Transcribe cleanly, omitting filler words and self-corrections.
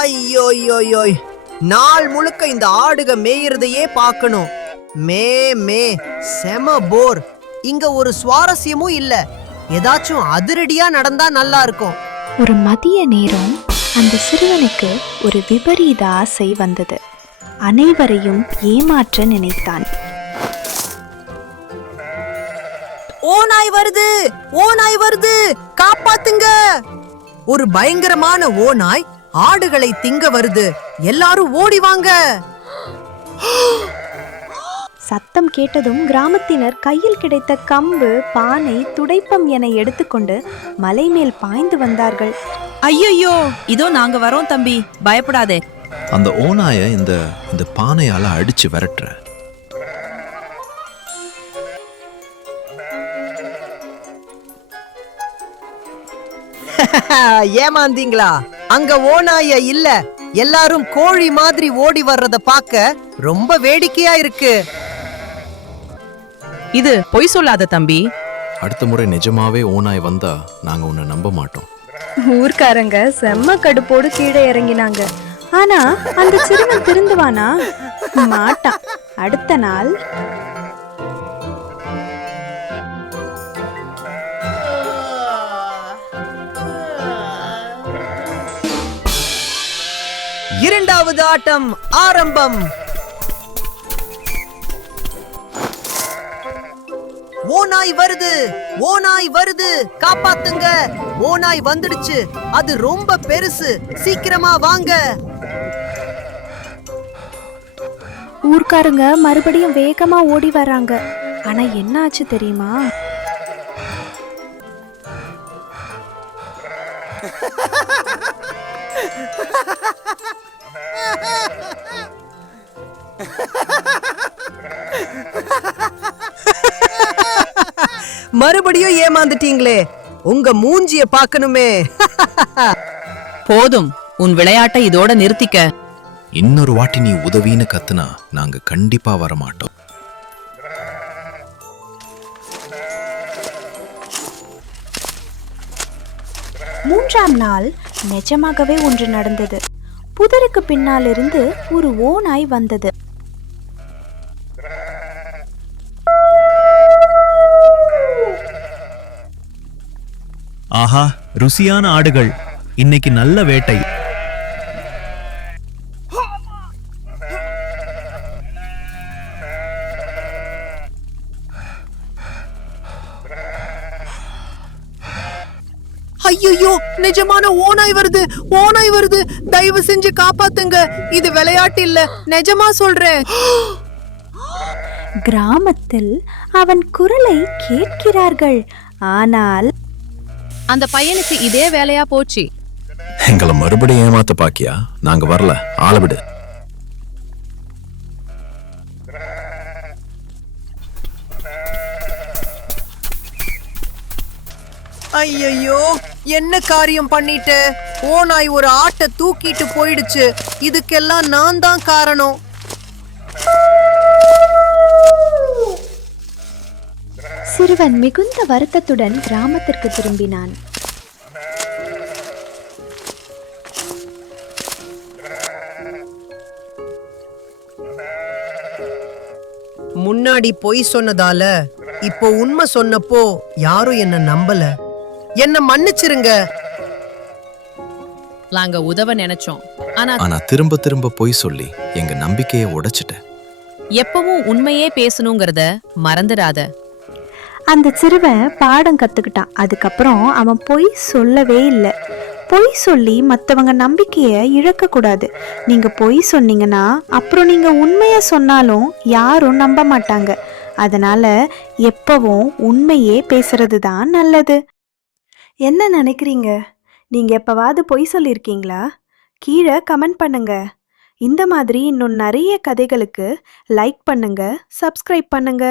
ஐயோயோயோய், நாள் முழுக்க இந்த ஆடுக மேயறதையே பார்க்கணும். மே மே செம போர். இங்க ஒரு சுவாரஸ்யமும் இல்ல. ஏதாச்சும் அதிரடியா நடந்தா நல்லா இருக்கும். ஒரு மதிய நேரம் அந்த சிறுவனுக்கு ஒரு விபரீத ஆசை வந்தது. அனைவரையும் ஏமாற்ற நினைத்தான். ஓநாய் வருது, ஓநாய் வருது, காப்பாத்துங்க! ஒரு பயங்கரமான ஓநாய் ஆடுகளை திங்க வருது. எல்லாரும் ஓடி வாங்க! சத்தம் கேட்டதும் கிராமத்தினர் கையில் கிடைத்த கம்பு, பானை, துடைப்பம் என எடுத்துக்கொண்டு மலை மேல் பாய்ந்து வந்தார்கள். ஐயோ, இதோ நாங்க வரோம் தம்பி, பயப்படாதே. அந்த ஓநாய இந்த பானையால அடிச்சு விரட்டுற. ஏமாந்தீங்களா? அங்க ஓநாய இல்ல. எல்லாரும் கோழி மாதிரி ஓடி வர்றத பார்க்க ரொம்ப வேடிக்கையா இருக்கு. இது பொய் சொல்லாத தம்பி. அடுத்த முறை நிஜமாவே ஓநாய் வந்தா நாங்க உன்னை நம்ப மாட்டோம். ஊர்க்காரங்க செம்ம கடுப்போடு கீழே இறங்கினாங்க. ஆனா அந்த சிறுவன் திருந்துவானா? மாட்டான். அடுத்த நாள் இரண்டாவது ஆட்டம் ஆரம்பம். ஓநாய் வருது, ஓநாய் வருது, காப்பாத்துங்க! ஓநாய் வந்துடுச்சு. அது ரொம்ப பெருசு. சீக்கிரமா வாங்க! ஊர்க்காரங்க மறுபடியும் வேகமா ஓடி வராங்க. ஆனா என்ன ஆச்சு தெரியுமா? மறுபடியும் ஏமாந்துட்டீங்களே. உங்க மூஞ்சிய பார்க்கணுமே. போதும், உன் விளையாட்டை இதோட நிறுத்திக்க. இன்னொரு வாட்டி நீ உதவின்னு கத்துனா நாங்க கண்டிப்பா வரமாட்டோம். மூன்றாம் நாள் நிஜமாகவே ஒன்று நடந்தது. புதருக்கு பின்னால் இருந்து ஒரு ஓநாய் வந்தது. ஆஹா, ருசியான ஆடுகள், இன்னைக்கு நல்ல வேட்டை. ஐயோ, நிஜமான ஓநாய் வருது, ஓநாய் வருது. தயவு செஞ்சு காப்பாத்துங்க. இது விளையாட்டு இல்ல, நிஜமா சொல்றேன். கிராமத்தில் அவன் குரலை கேட்கிறார்கள். ஆனால் அந்த பையனுக்கு இதே வேலையா போச்சு. எங்களை மறுபடியும் ஏமாத்த பாக்கியா? நாங்க வரல, ஆளவிடு. ஐயோ, என்ன காரியம் பண்ணிட்ட? ஓநாய் ஒரு ஆட்டை தூக்கிட்டு போயிடுச்சு. இதுக்கெல்லாம் நான் தான் காரணம். சிறுவன் மிகுந்த வருத்தத்துடன் கிராமத்திற்கு திரும்பினான். முன்னாடி பொய் சொன்னதால இப்போ உண்மை சொன்னப்போ யாரும் என்ன நம்பல. என்ன மன்னிச்சிருங்க. நாங்க உதவ நினைச்சோம், ஆனா திரும்ப திரும்ப பொய் சொல்லி எங்க நம்பிக்கையை உடைச்சிட்ட. எப்பவும் உண்மையே பேசணுங்கிறத மறந்துடாத. அந்த சிறுவன் பாடம் கத்துக்கிட்டான். அதுக்கப்புறம் அவன் பொய் சொல்லவே இல்லை. பொய் சொல்லி மற்றவங்க நம்பிக்கையை இழக்கக்கூடாது. நீங்கள் பொய் சொன்னீங்கன்னா அப்புறம் நீங்கள் உண்மையை சொன்னாலும் யாரும் நம்ப மாட்டாங்க. அதனால் எப்பவும் உண்மையே பேசுறது தான் நல்லது. என்ன நினைக்கிறீங்க? நீங்கள் எப்போவாவது பொய் சொல்லியிருக்கீங்களா? கீழே கமெண்ட் பண்ணுங்க. இந்த மாதிரி இன்னும் நிறைய கதைகளுக்கு லைக் பண்ணுங்க, சப்ஸ்கிரைப் பண்ணுங்க.